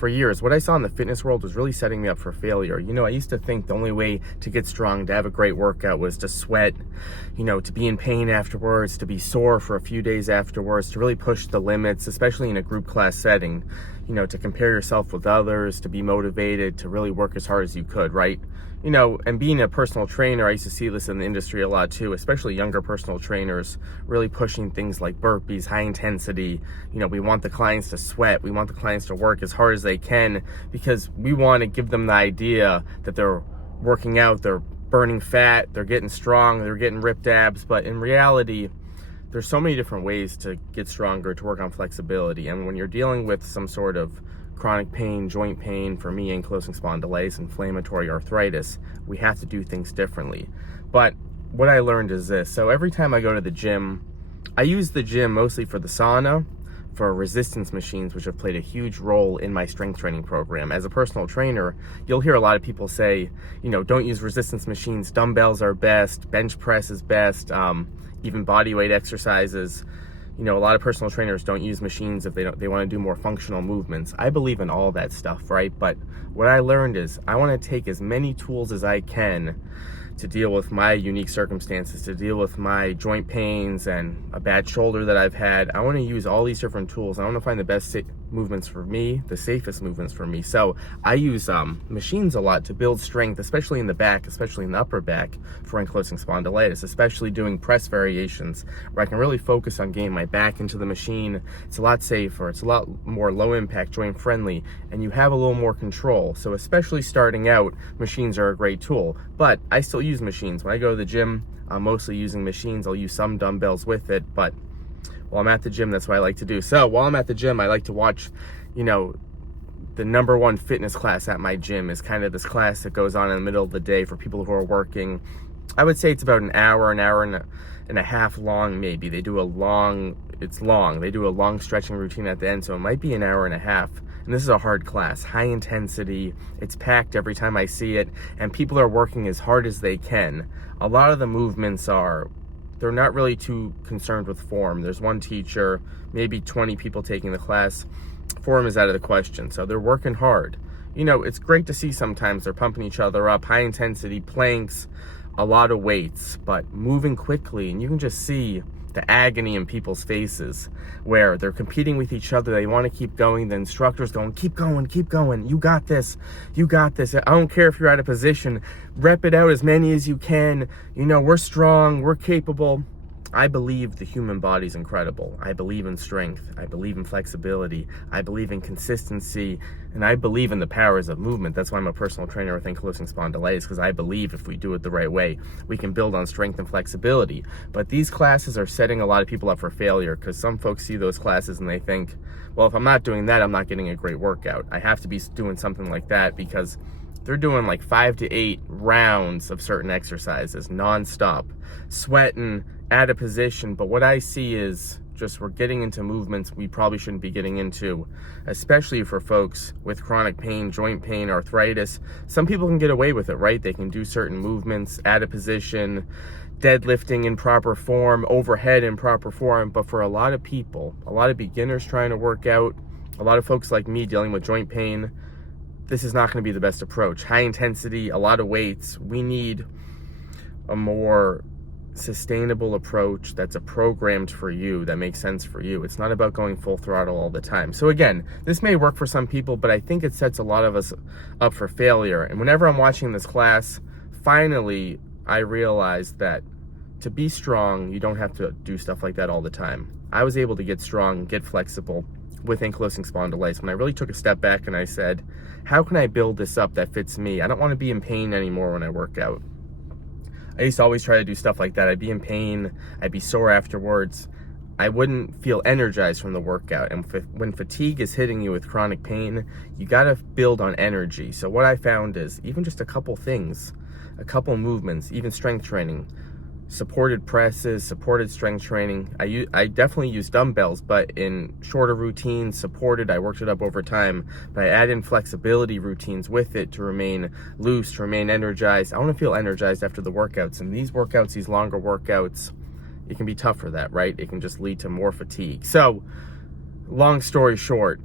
for years, what I saw in the fitness world was really setting me up for failure. You know, I used to think the only way to get strong, to have a great workout, was to sweat, you know, to be in pain afterwards, to be sore for a few days afterwards, to really push the limits, especially in a group class setting, you know, to compare yourself with others, to be motivated, to really work as hard as you could, right? You know, and being a personal trainer, I used to see this in the industry a lot too, especially younger personal trainers, really pushing things like burpees, high intensity. You know, we want the clients to sweat. We want the clients to work as hard as they can because we want to give them the idea that they're working out, they're burning fat, they're getting strong, they're getting ripped abs. But in reality, there's so many different ways to get stronger, to work on flexibility. And when you're dealing with some sort of chronic pain, joint pain, for me, ankylosing spondylitis, inflammatory arthritis, we have to do things differently. But what I learned is this. So every time I go to the gym, I use the gym mostly for the sauna, for resistance machines, which have played a huge role in my strength training program. As a personal trainer, you'll hear a lot of people say, you know, don't use resistance machines, dumbbells are best, bench press is best, even body weight exercises. You know, a lot of personal trainers don't use machines if they want to do more functional movements. I believe in all that stuff, right? But what I learned is I want to take as many tools as I can to deal with my unique circumstances, to deal with my joint pains and a bad shoulder that I've had. I want to use all these different tools. I want to find the best movements for me, the safest movements for me. So I use machines a lot to build strength, especially in the back, especially in the upper back for ankylosing spondylitis, especially doing press variations where I can really focus on getting my back into the machine. It's a lot safer. It's a lot more low impact, joint friendly, and you have a little more control. So especially starting out, machines are a great tool, but I still use machines. When I go to the gym, I'm mostly using machines. I'll use some dumbbells with it, but while I'm at the gym, that's what I like to do. So while I'm at the gym, I like to watch, you know, the #1 fitness class at my gym is kind of this class that goes on in the middle of the day for people who are working. I would say it's about an hour and a half long, maybe. They do a long stretching routine at the end, so it might be an hour and a half. And this is a hard class, high intensity. It's packed every time I see it, and people are working as hard as they can. A lot of the movements they're not really too concerned with form. There's one teacher, maybe 20 people taking the class. Form is out of the question, so they're working hard. You know, it's great to see sometimes they're pumping each other up, high intensity planks, a lot of weights, but moving quickly, and you can just see the agony in people's faces where they're competing with each other. They want to keep going. The instructor's going, keep going, you got this, I don't care if you're out of position, rep it out as many as you can. You know, we're strong, we're capable. I believe the human body's incredible. I believe in strength. I believe in flexibility. I believe in consistency. And I believe in the powers of movement. That's why I'm a personal trainer with ankylosing spondylitis, because I believe if we do it the right way, we can build on strength and flexibility. But these classes are setting a lot of people up for failure, because some folks see those classes and they think, well, if I'm not doing that, I'm not getting a great workout. I have to be doing something like that, because they're doing like 5 to 8 rounds of certain exercises nonstop, sweating, out of position. But what I see is just we're getting into movements we probably shouldn't be getting into, especially for folks with chronic pain, joint pain, arthritis. Some people can get away with it, right? They can do certain movements out of position, deadlifting in proper form, overhead in proper form. But for a lot of people, a lot of beginners trying to work out, a lot of folks like me dealing with joint pain, this is not going to be the best approach. High intensity, a lot of weights. We need a more sustainable approach that's programmed for you, that makes sense for you. It's not about going full throttle all the time. So again, this may work for some people, but I think it sets a lot of us up for failure. And whenever I'm watching this class, finally, I realized that to be strong, you don't have to do stuff like that all the time. I was able to get strong, get flexible with ankylosing spondylitis when I really took a step back and I said, how can I build this up that fits me? I don't want to be in pain anymore when I work out. I used to always try to do stuff like that. I'd be in pain, I'd be sore afterwards. I wouldn't feel energized from the workout. And when fatigue is hitting you with chronic pain, you gotta build on energy. So what I found is even just a couple things, a couple movements, even strength training, supported presses, supported strength training. I definitely use dumbbells, but in shorter routines, supported, I worked it up over time. But I add in flexibility routines with it to remain loose, to remain energized. I want to feel energized after the workouts. And these workouts, these longer workouts, it can be tough for that, right? It can just lead to more fatigue. So, long story short,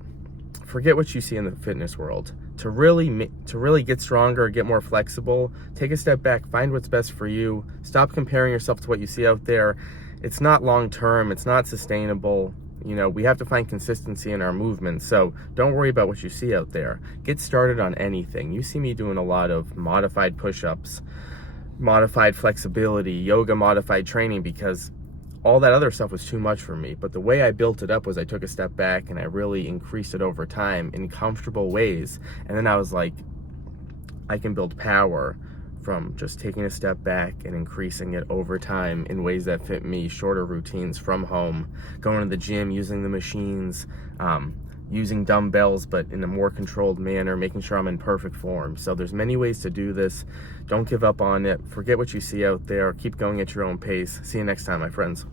forget what you see in the fitness world. To really get stronger, get more flexible, take a step back, find what's best for you. Stop comparing yourself to what you see out there. It's not long term, it's not sustainable. You know, we have to find consistency in our movements, so don't worry about what you see out there. Get started on anything. You see me doing a lot of modified push-ups, modified flexibility, yoga modified training, because all that other stuff was too much for me. But the way I built it up was I took a step back and I really increased it over time in comfortable ways. And then I was like, I can build power from just taking a step back and increasing it over time in ways that fit me, shorter routines from home, going to the gym, using the machines, using dumbbells, but in a more controlled manner, making sure I'm in perfect form. So there's many ways to do this. Don't give up on it. Forget what you see out there. Keep going at your own pace. See you next time, my friends.